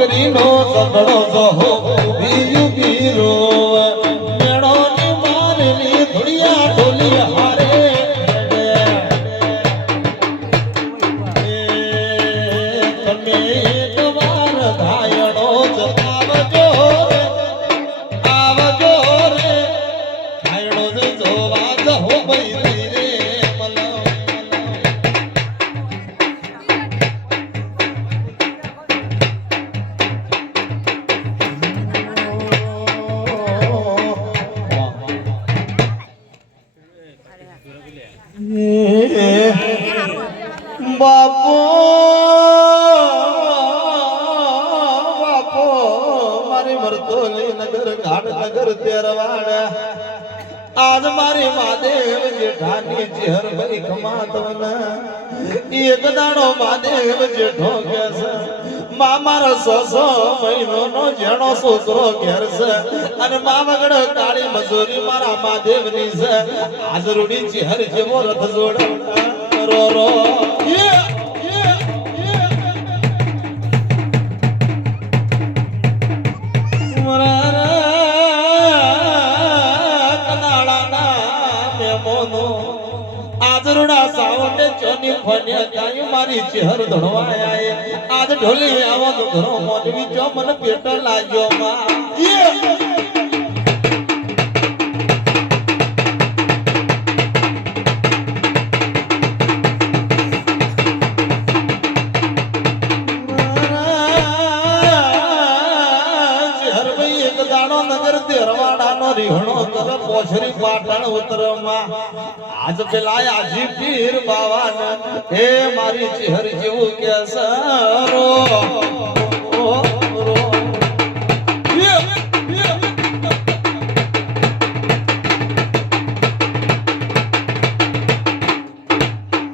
દીકરીનો સગડો જહો બીયું બીરો મેળોની મારેલી ધુડિયા ઢોલી હારે તમે એકવાર ધાયણો જ આવજો રે ધાયણો જ જોવા જહો ભાઈ રે બાપો બાપો મારી મરતોલી નગર ઘાટ નગર તેરવાડા આજ મારી મહાદેવ જેઠાની ચેહર ભરી કમાતવના એક દાડો મહાદેવ જેઠો કે છે મા મારો 100 મહિનો નો જેણો છોકરો ઘેર છે અને મા વગડ કાળી મજૂરી મારા મહાદેવની છે આજ રૂડી ચેહર જેવો રથ જોડ રો રો સાવટે ચોની ફને કાઈ મારી ચહેર ધણવાયા આજ ઢોલી આવો તો ઘરો મોનવી જો મન પેટ લાગ્યો માં રીહણો કર પોછરી પાટણ ઉતરમાં આજ પેલા આજી પીર બાવાના હે મારી ચહેર જેવું કે સરો